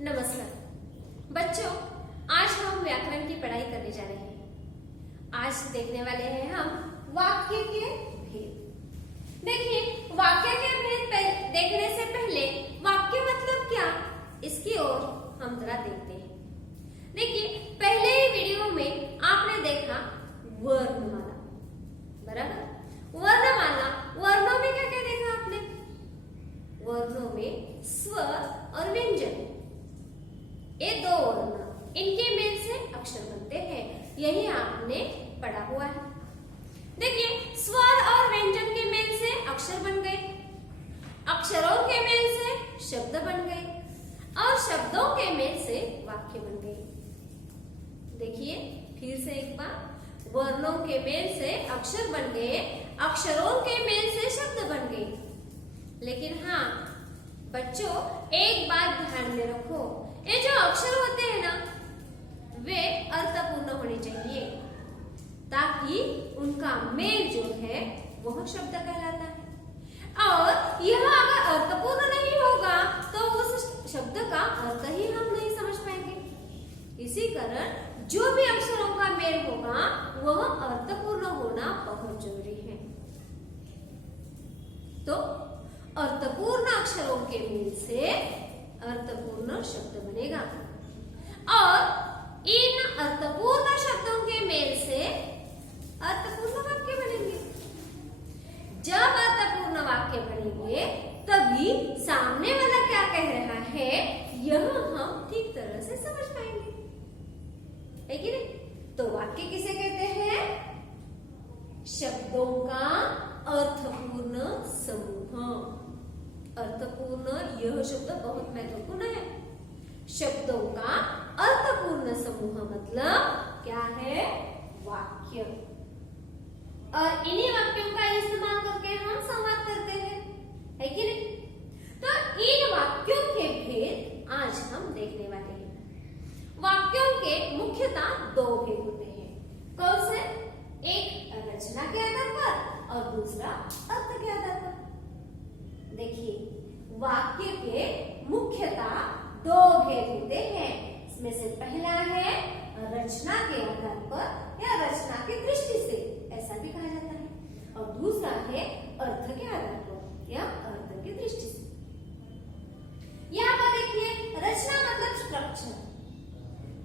नमस्कार बच्चों, आज हम व्याकरण की पढ़ाई करने जा रहे हैं। आज देखने वाले हैं हम वाक्य के भेद। देखिए, वाक्य के भेद देखने से पहले वाक्य मतलब क्या, इसकी ओर हम जरा देखते हैं। देखिए, पहले ही वीडियो में आपने देखा वर्णमाला, बराबर। वर्णमाला, वर्णों में क्या क्या देखा आपने? वर्णों में स्वर और व्यंजन, ये दो वर्ण, इनके मेल से अक्षर बनते हैं। यही आपने पढ़ा हुआ है। देखिए, स्वर और व्यंजन के मेल से अक्षर बन गए, अक्षरों के मेल से शब्द बन गए और शब्दों के मेल से वाक्य बन गए। देखिए फिर से एक बार, वर्णों के मेल से अक्षर बन गए, अक्षरों के मेल से शब्द बन गए। लेकिन हाँ बच्चों, एक बात ध्यान में रखो, ये जो अक्षर होते हैं ना, वे अर्थपूर्ण होने चाहिए ताकि उनका मेल जो है वह शब्द कहलाता है। और यह अगर अर्थपूर्ण नहीं होगा तो उस शब्द का अर्थ ही हम नहीं समझ पाएंगे। इसी कारण जो भी अक्षरों का मेल होगा वह अर्थपूर्ण होना बहुत जरूरी है। तो अर्थपूर्ण अक्षरों के मेल से अर्थपूर्ण शब्द बनेगा और इन अर्थपूर्ण शब्दों के मेल से अर्थपूर्ण वाक्य बनेंगे। जब अर्थपूर्ण वाक्य बनेंगे तभी सामने वाला क्या कह रहा है यह हम ठीक तरह से समझ पाएंगे, है कि नहीं? तो वाक्य किसे कहते हैं? शब्दों का अर्थपूर्ण समूह। अर्थपूर्ण, यह शब्द बहुत महत्वपूर्ण है। शब्दों का अर्थपूर्ण समूह मतलब क्या है? वाक्य। और इन्हीं वाक्यों का इस्तेमाल करके हम संवाद करते हैं, है कि नहीं? तो इन वाक्यों के भेद आज हम देखने वाले हैं। वाक्यों के मुख्यतः दो भेद होते हैं। कौन से? एक रचना के आधार पर और दूसरा अर्थ के आधार पर। देखिए, वाक्य के मुख्यतः दो भेद होते हैं। इसमें से पहला है रचना के आधार पर या रचना की दृष्टि से, ऐसा भी कहा जाता है, और दूसरा है अर्थ के आधार पर या अर्थ की दृष्टि से। यहाँ पर देखिए, रचना मतलब स्ट्रक्चर।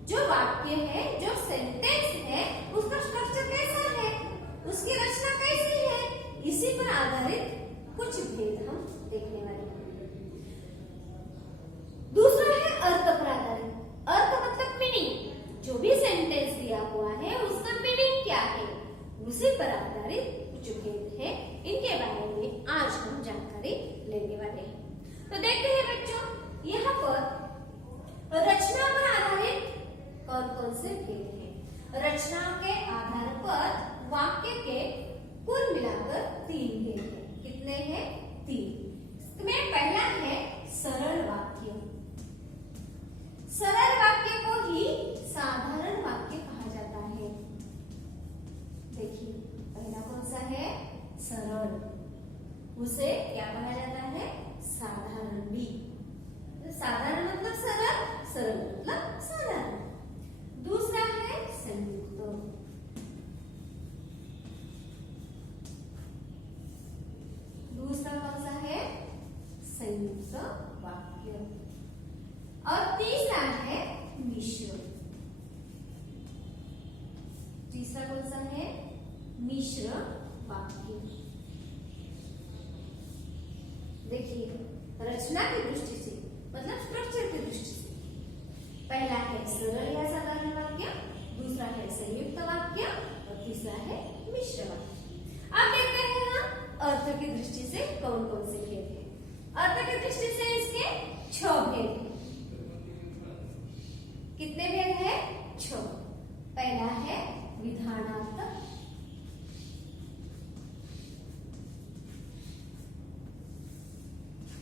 जो वाक्य है, जो सेंटेंस है, उसका स्ट्रक्चर कैसा है, उसकी रचना कैसी है, इसी पर आधारित कुछ भेद हम देखने वाले हैं। दूसरा है अर्थ पर आधारित। अर्थ मतलब मीनिंग। जो भी सेंटेंस दिया हुआ है उसका मीनिंग क्या है, उसी पर आधारित कुछ भेद है। इनके बारे में आज हम जानकारी लेने वाले हैं। तो देखते हैं बच्चों, यहाँ पर रचना पर आधारित कौन कौन से भेद हैं। रचना के आधार पर वाक्य के कुल मिलाकर 3 भेद हैं। कितने हैं? 3। इसमें पहला है सरल वाक्य। सरल वाक्य को ही साधारण वाक्य कहा जाता है। देखिए, पहला कौन सा है? सरल। उसे क्या कहा जाता है? साधारण भी। साधारण मतलब सरल, सरल मतलब साधारण। दूसरा है संयुक्त। दूसरा कौन सा है? संयुक्त वाक्य। और तीसरा है मिश्र। तीसरा कौन सा है? मिश्र वाक्य। देखिए, रचना की दृष्टि से मतलब स्ट्रक्चर की दृष्टि से पहला है सरल या साधारण वाक्य, दूसरा है संयुक्त वाक्य और तीसरा है मिश्र वाक्य। अब देखते हैं हम अर्थ की दृष्टि से कौन कौन से भेद हैं। अर्थ की दृष्टि से इसके 6 भेद हैं। कितने भेद हैं? 6। पहला है विधानात्मक।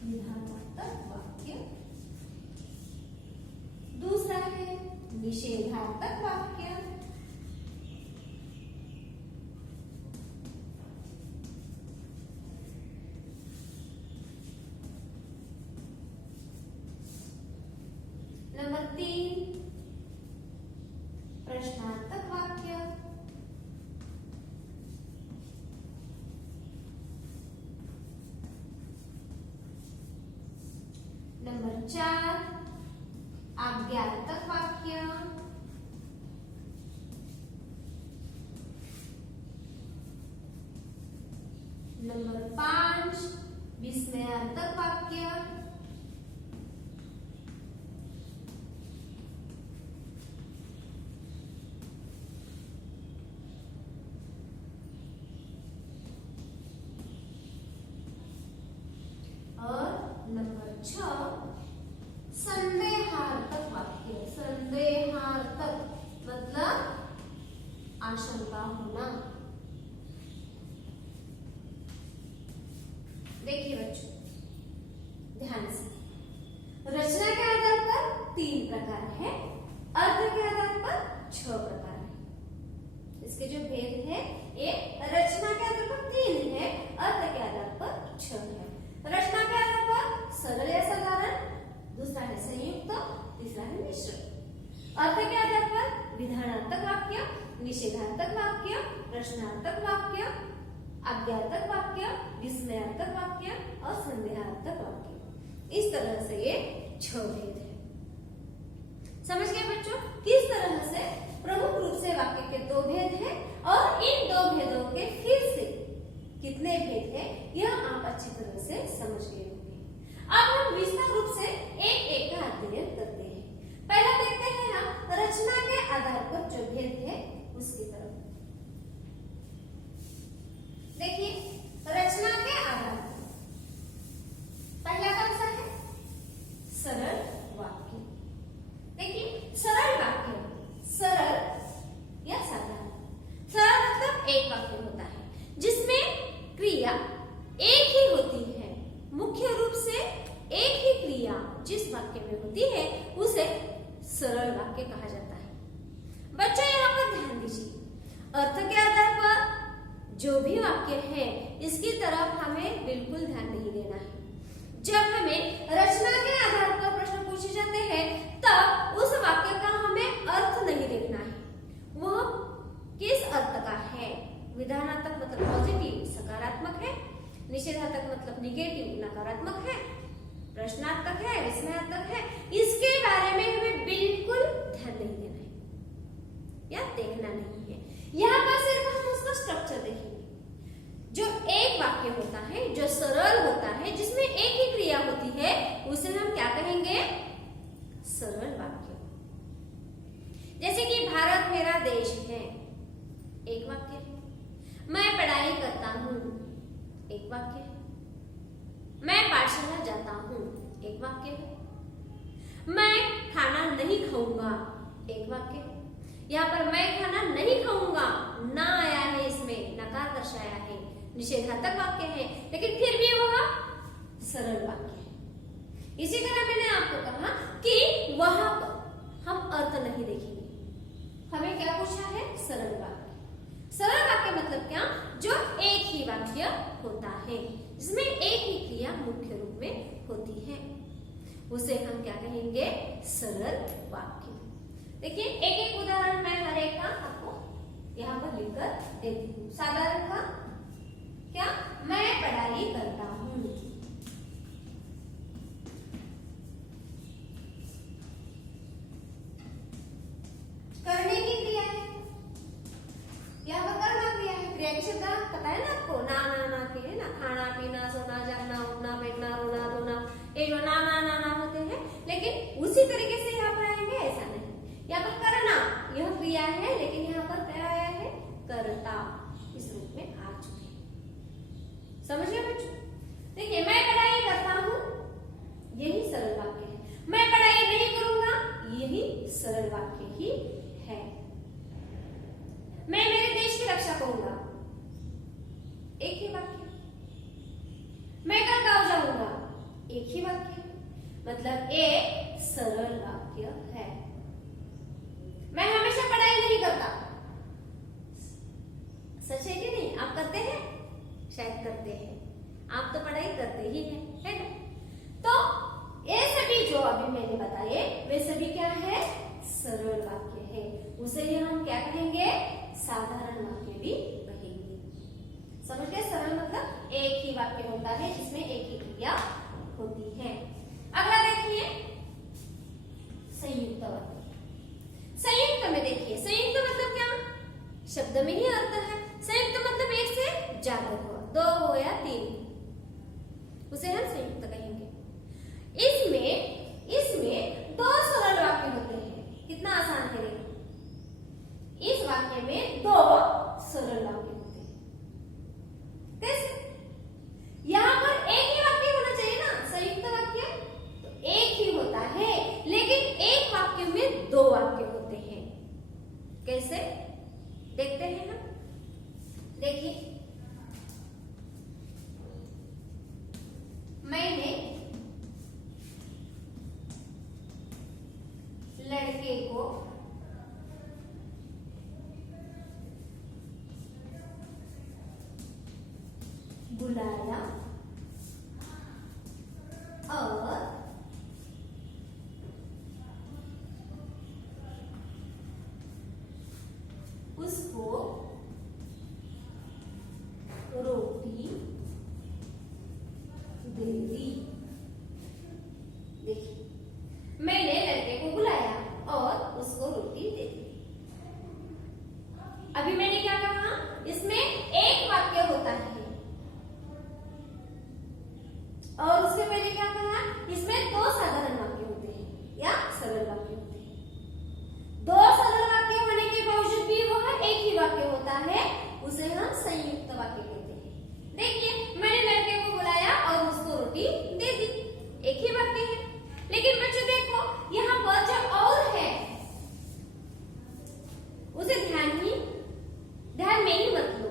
विधानात्मक वाक्य। दूसरा है निषेधात्मक वाक्य। नंबर 4 आज्ञार्थक वाक्य। नंबर 5 विस्मयार्थक वाक्य। और नंबर 6 संदेहार्थक वाक्य। संदेहार्थक मतलब आशंका होना। देखिए बच्चों ध्यान से, रचना के आधार पर 3 प्रकार है, अर्थ के आधार पर 6 प्रकार है। इसके जो भेद है ये रचना के आधार पर 3 है, अर्थ के आधार पर 6 है। रचना के आधार पर सरल या साधारण, दूसरा है संयुक्त, तीसरा है मिश्र। अर्थ के आधार पर विधानार्थक वाक्य, निषेधार्थक वाक्य, प्रश्नार्थक वाक्य, आज्ञार्थक वाक्य, विस्मयार्थक वाक्य और संदेहार्थक वाक्य। इस तरह से ये 6 भेद है। समझ गए बच्चों किस तरह से प्रमुख रूप से वाक्य के 2 भेद हैं और इन 2 भेदों के फिर से कितने भेद हैं यह आप अच्छी तरह से समझ गए होंगे। अब हम विस्तार रूप से एक एक का अध्ययन करते हैं। पहला देखते हैं हम रचना के आधार पर जो भेद है उसकी तरफ। देखिए रचना के आधार पर पहला कौन सा है? सरल वाक्य। देखिए सरल वाक्य, सरल या साधारण। सरल मतलब एक वाक्य होता है जिसमें क्रिया एक ही होती है, मुख्य रूप से एक ही क्रिया जिस वाक्य में होती है उसे सरल वाक्य कहा जाता है। बच्चा यहाँ पर ध्यान दीजिए, अर्थ के आधार पर जो भी वाक्य है इसकी तरफ हमें बिल्कुल ध्यान नहीं देना है। जब हमें रचना के आधार पर प्रश्न पूछे जाते हैं तब उस वाक्य का हमें अर्थ नहीं देखना है, वह किस अर्थ का है। विधानात्मक मतलब पॉजिटिव सकारात्मक है, निषेधात्मक मतलब निगेटिव नकारात्मक है, प्रश्नार्थक है, विस्मयार्थक है, इसके बारे में हमें बिल्कुल ध्यान नहीं देना है या देखना नहीं है। यहाँ पर सिर्फ हम उसका स्ट्रक्चर देखेंगे। जो एक वाक्य होता है, जो सरल होता है, जिसमें एक ही क्रिया होती है, उसे हम क्या कहेंगे? सरल वाक्य। जैसे कि भारत मेरा देश है, एक वाक्य है। मैं पढ़ाई करता हूँ, एक वाक्य है। मैं पाठशाला जाता हूँ, एक वाक्य है। मैं खाना नहीं खाऊंगा, एक वाक्य है। यहाँ पर मैं खाना नहीं खाऊंगा ना आया है, इसमें नकार दर्शाया है, निषेधात्मक वाक्य है, लेकिन फिर भी वह सरल वाक्य है। इसी तरह मैंने आपको कहा कि वहां पर हम अर्थ नहीं देखेंगे, हमें क्या पूछा है? सरल वाक्य। सरल वाक्य मतलब क्या? जो एक ही वाक्य होता है, जिसमें एक ही क्रिया मुख्य रूप में होती है, उसे हम क्या कहेंगे? सरल वाक्य। देखिए एक एक उदाहरण मैं हर एक का आपको यहाँ पर लिखकर देती हूँ। साधारण का क्या? मैं पढ़ाई करता हूँ। करने की क्रिया है, यहाँ पर करना क्रिया है। क्रिया के शब्द पता है ना आपको? ना ना ना के है ना, खाना पीना सोना जागना उठना बैठना रोना धोना, ये जो ना ना ना ना होते हैं, लेकिन उसी तरीके से यहाँ पर आएंगे ऐसा नहीं। यहाँ पर करना यह क्रिया है, लेकिन यहाँ पर क्या आया है? कर्ता इस रूप में आ चुके हैं। समझ गए बच्चों? देखिए मैं पढ़ाई करता हूँ, यही सरल वाक्य है। मैं पढ़ाई नहीं करूंगा, यही सरल वाक्य ही है। मैं मेरे देश की रक्षा करूंगा, एक ही वाक्य। मैं कल गांव जाऊंगा, एक ही वाक्य, मतलब एक सरल वाक्य है। मैं हमेशा पढ़ाई नहीं करता, सच है कि नहीं? आप करते हैं? शायद करते हैं। आप तो पढ़ाई करते ही हैं, है ना? तो ये सभी जो अभी मैंने बताए वे सभी क्या है? सरल वाक्य है। उसे ही हम क्या कहेंगे? साधारण वाक्य भी कहेंगे। समझ गए? सरल मतलब एक ही वाक्य होता है जिसमें एक ही क्रिया होती है। अगला देखिए शब्द में ही अर्थ है। संयुक्त मतलब एक से ज्यादा हो, दो हो या तीन, उसे हम संयुक्त कहेंगे। इसमें दो सरल वाक्य होते हैं। कितना आसान है देखो, इस वाक्य में दो सरल वाक्य होते हैं। कैसे? यहाँ पर एक ही वाक्य होना चाहिए ना, संयुक्त वाक्य तो एक ही होता है, लेकिन एक वाक्य में दो वाक्य होते हैं। कैसे देखते हैं हम? देखिए, मैंने लड़के को बुलाया और उसको रोटी दे दी। देखिए, मैंने लड़के को बुलाया और उसको रोटी दे दी। अभी मैंने क्या कहा? इसमें एक वाक्य होता है और उसके पहले क्या कहा? इसमें दो साधारण वाक्य होते हैं या सरल वाक्य होते हैं। दो सरल वाक्य होने के बावजूद भी वह एक ही वाक्य होता है, उसे हम संयुक्त वाक्य कहते हैं। देखिए, मैंने लड़के को बुलाया और उसको रोटी दे दी, एक ही वाक्य है। लेकिन बच्चों देखो, यहाँ पर जो और है उसे ध्यान में ही मत लो,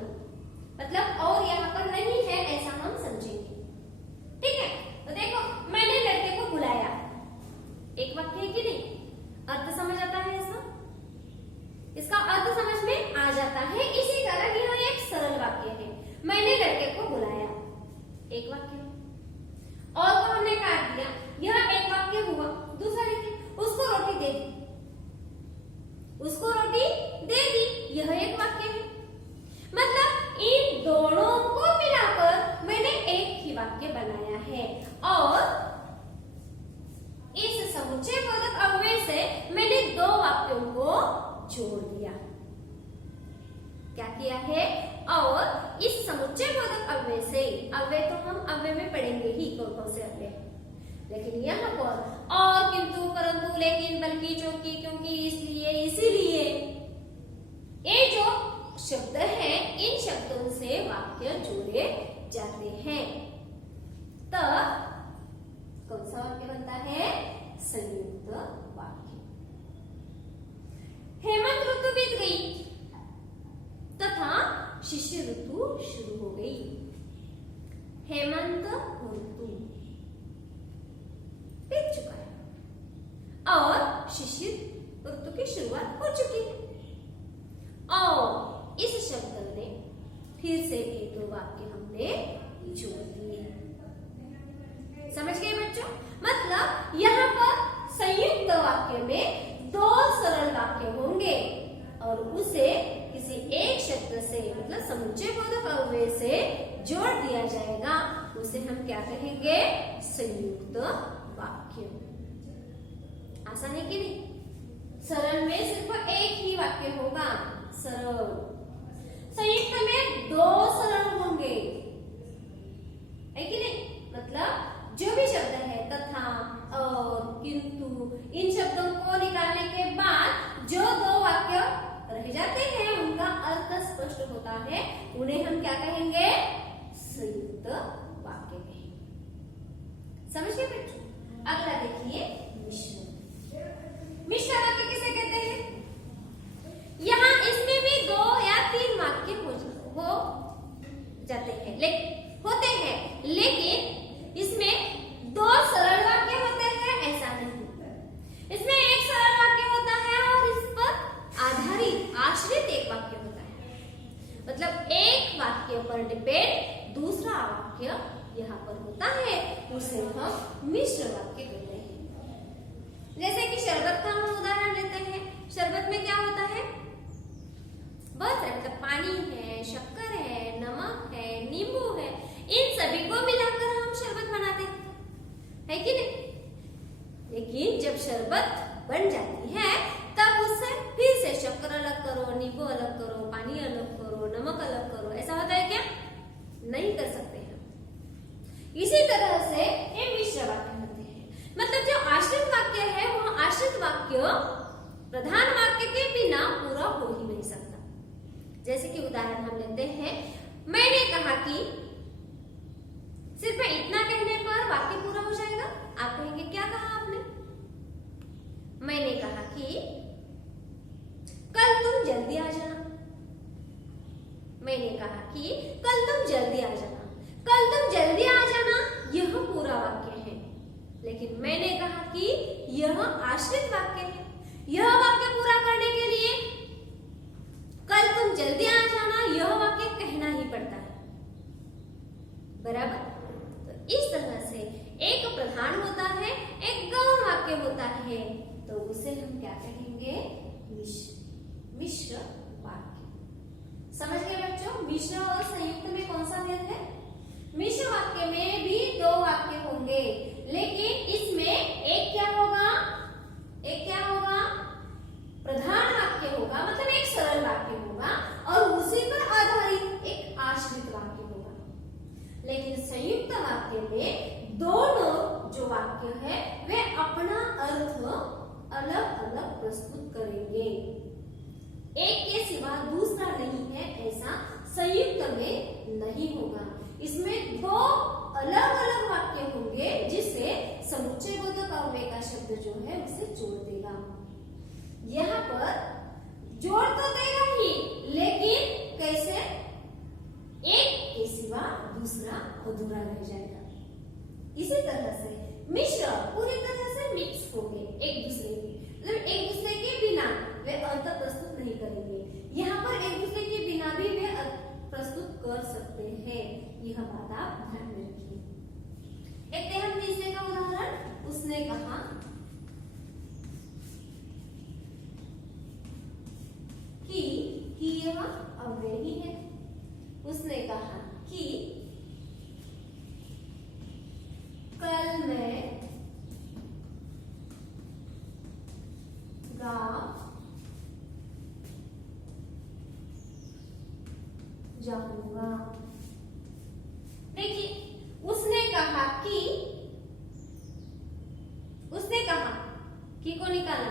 मतलब और यहाँ पर नहीं है ऐसा हम समझेंगे। ठीक है, तो देखो, मैंने लड़के को बुलाया, एक वाक्य है कि नहीं? अर्थ समझ आता है इसका? इसका अर्थ समझ में आ जाता है, इसी कारण यह एक सरल वाक्य है। मैंने लड़के को बुलाया, एक वाक्य है, और तो हमने काट दिया, यह एक वाक्य हुआ। दूसरा देखिए, उसको रोटी दे दी, उसको रोटी दे दी, यह एक वाक्य है। मतलब इन दोनों को मिलाकर मैंने एक ही वाक्य बनाया है और इस समुच्चय बोधक अव्यय से मैंने दो वाक्यों को जोड़ दिया। क्या किया है? और इस समुच्चय बोधक अव्यय से, अव्यय तो हम अव्यय में पढ़ेंगे ही कौन कौन से अव्यय, लेकिन यहाँ पर और, किंतु, परंतु, लेकिन, बल्कि, चूंकि, क्योंकि, इसलिए, इसीलिए, ये जो शब्द हैं, इन शब्दों से वाक्य जोड़े जाते हैं। तब कौन सा वाक्य बनता है? संयुक्त वाक्य। हेमंत ऋतु बीत गई तथा शिशिर ऋतु शुरू हो गई। हेमंत ऋतु बीत चुका है और शिशिर ऋतु की शुरुआत हो चुकी है। और इस शब्द में फिर से एक दो वाक्य हमने जोड़ दिए। समझ गए बच्चों? मतलब यहाँ पर संयुक्त वाक्य में दो सरल वाक्य होंगे और उसे किसी एक शब्द से, मतलब समुच्चय बोधक अव्यय से जोड़ दिया जाएगा, उसे हम क्या कहेंगे? संयुक्त वाक्य। आसान है कि नहीं? सरल में सिर्फ एक ही वाक्य होगा, सरल। संयुक्त में दो सरल होंगे, है कि नहीं? मतलब जो भी शब्द है, तथा, और, किंतु, इन शब्दों को निकालने के बाद जो दो वाक्य रह जाते हैं उनका अर्थ स्पष्ट होता है, उन्हें हम क्या कहेंगे? संयुक्त वाक्य कहेंगे। समझ गए बच्चों? अगला देखिए, मिश्र। मिश्र वाक्य किसे कहते हैं? यहाँ इसमें भी दो या तीन वाक्य हो जाते हैं, लेकिन इसमें दो सरल वाक्य होते हैं, ऐसा नहीं। इसमें एक सरल वाक्य होता है और इस पर आश्रित एक वाक्य होता है। मतलब एक वाक्य पर डिपेंड दूसरा वाक्य यहाँ पर होता है, उसे हम मिश्र वाक्य कहते हैं। जैसे कि शरबत का हम उदाहरण लेते हैं। शरबत में क्या होता है? बस है, मतलब पानी है, शक्कर है, नमक है, नींबू है, इन सभी को मिलाकर हम शरबत बनाते हैं, है कि नहीं? लेकिन जब शरबत बन जाती है तब उससे फिर से शक्कर अलग करो, नींबू अलग करो, पानी अलग नहीं कर सकते हैं। इसी तरह से ये मिश्र वाक्य होते हैं। मतलब जो आश्रित वाक्य है वह आश्रित वाक्य प्रधान वाक्य के बिना पूरा हो ही नहीं सकता। जैसे कि उदाहरण हम लेते हैं, मैंने कहा कि, सिर्फ इतना कहने पर वाक्य पूरा हो जाएगा? आप कहेंगे क्या कहा आपने? मैंने कहा कि कल तुम जल्दी आ जाना। मैंने कहा कि कल तुम जल्दी आ जाना। कल तुम जल्दी आ जाना यह पूरा वाक्य है, लेकिन मैंने कहा कि यह आश्रित वाक्य है। यह वाक्य पूरा करने के लिए कल तुम जल्दी आ जाना यह वाक्य कहना ही पड़ता है, बराबर। तो इस तरह से एक प्रधान होता है, एक गौण वाक्य होता है, तो उसे हम क्या कहेंगे? मिश्र वाक्य। समझ गए बच्चों? मिश्र और संयुक्त में कौन सा भेद है? मिश्र वाक्य में भी दो वाक्य होंगे, लेकिन इसमें एक क्या होगा? एक क्या होगा? प्रधान वाक्य होगा, मतलब एक सरल वाक्य होगा, और उसी पर आधारित एक आश्रित वाक्य होगा। लेकिन संयुक्त वाक्य में दोनों जो वाक्य है वे अपना अर्थ अलग अलग प्रस्तुत करेंगे। एक के सिवा दूसरा नहीं है, ऐसा संयुक्त में नहीं होगा। इसमें दो अलग अलग वाक्य होंगे जिससे समुच्चय बोधक अव्यय का शब्द जो है उसे जोड़ देगा। यहाँ पर जोड़ तो देगा ही, लेकिन कैसे? एक के सिवा दूसरा अधूरा रह जाएगा। इसी तरह से मिश्र पूरी तरह से मिक्स होंगे एक दूसरे के, मतलब एक दूसरे के बिना वे अर्थ प्रस्तुत नहीं करेंगे। यहाँ पर एक दूसरे के बिना भी वे प्रस्तुत कर सकते हैं, यह बात आप ध्यान में रखिए। एक हम तीसरे का उदाहरण, उसने कहा कि यह अव्यय ही है। उसने कहा कि कल मैं गांव जाऊंगा। देखिए, उसने कहा कि को निकाला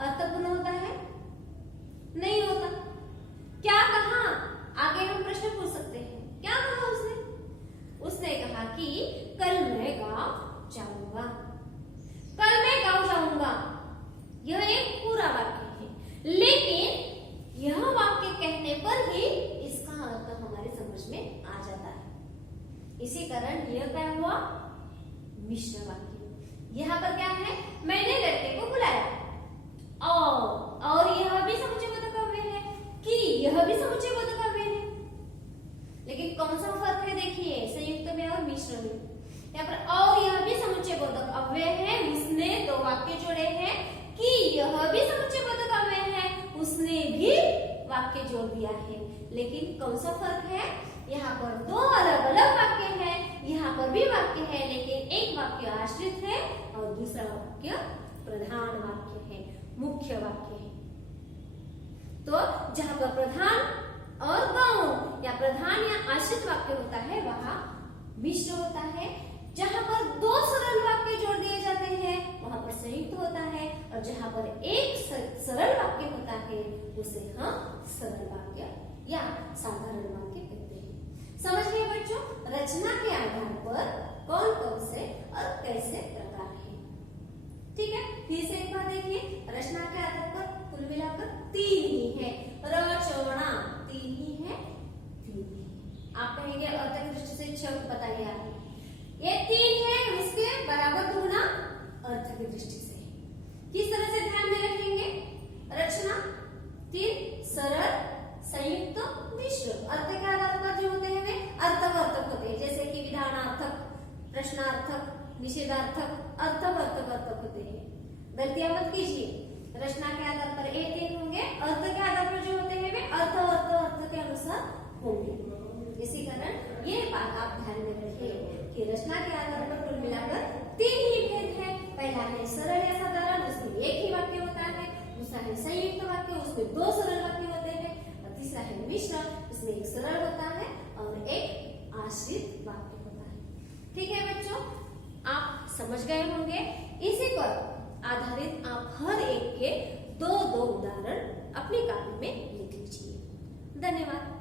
अर्थपूर्ण होता है? नहीं होता। क्या कहा? आगे हम प्रश्न पूछ सकते हैं, क्या कहा उसने? उसने कहा कि कल मैं गांव जाऊंगा। कल मैं गांव जाऊंगा यह एक पूरा वाक्य है, लेकिन यह वाक्य कहने पर ही इसका अर्थ हमारे समझ में आ जाता है। इसी कारण यह क्या हुआ? मिश्र वाक्य। यहाँ पर क्या है? मैंने लड़के को बुलाया, और यह भी समुच्चय बोधक अव्यय है कि यह भी समुच्चय बोधक अव्यय है। लेकिन कौन सा फर्क है? देखिए, संयुक्त में और मिश्र में। यहाँ पर और यह भी समुच्चय बोधक अव्यय है, उसने दो वाक्य जोड़े हैं कि यह भी समुच्चय बोधक अव्यय है, उसने भी वाक्य जोड़ दिया है। लेकिन कौन सा फर्क है? यहाँ पर दो अलग अलग वाक्य है, यहाँ पर भी वाक्य है, लेकिन एक वाक्य आश्रित है और दूसरा वाक्य प्रधान वाक्य है, मुख्य वाक्य है। तो जहाँ पर प्रधान और गौण या प्रधान या आश्रित वाक्य होता है वहाँ मिश्र होता है। जहाँ पर दो सरल वाक्य जोड़ दिए जाते हैं वहाँ पर संयुक्त होता है, और जहाँ पर एक सरल वाक्य होता है उसे हम सरल वाक्य या साधारण वाक्य कहते हैं। समझ गए बच्चों? रचना के आधार पर कौन कौन से और कैसे प्रकार है। ठीक है, फिर से एक बार देखिए, रचना के आधार पर कुल मिलाकर तीन ही है। रचना तीन ही है, तीन ही। आप कहेंगे अर्थ की दृष्टि से छह बताइए आप। ये तीन है, उसके बराबर गुना अर्थ की दृष्टि से किस तरह से ध्यान में रखेंगे? रचना तीन, सरल, संयुक्त, मिश्र। अर्थ के आधार पर जो होते हैं वे अर्थवर्तक होते हैं, जैसे कि विधानार्थक, प्रश्नार्थक, निषेधार्थक, अर्थवर्तक होते हैं। गलतियां मत कीजिए। रचना के आधार पर एक तीन होंगे, अर्थ के आधार पर जो होते हैं वे अर्थ के अनुसार होंगे। इसी कारण ये बात आप ध्यान में रखिए कि रचना के आधार पर कुल मिलाकर तीन ही भेद है। पहला है सरल या साधारण, उसमें एक ही वाक्य होता है। दूसरा है संयुक्त वाक्य, उसमें दो सरल वाक्य होते हैं। और तीसरा है मिश्र, उसमें एक सरल होता है और एक आश्रित वाक्य होता है। ठीक है बच्चों, आप समझ गए होंगे। इसी पर आधारित आप हर एक के दो दो उदाहरण अपनी कॉपी में लिख लीजिए। धन्यवाद।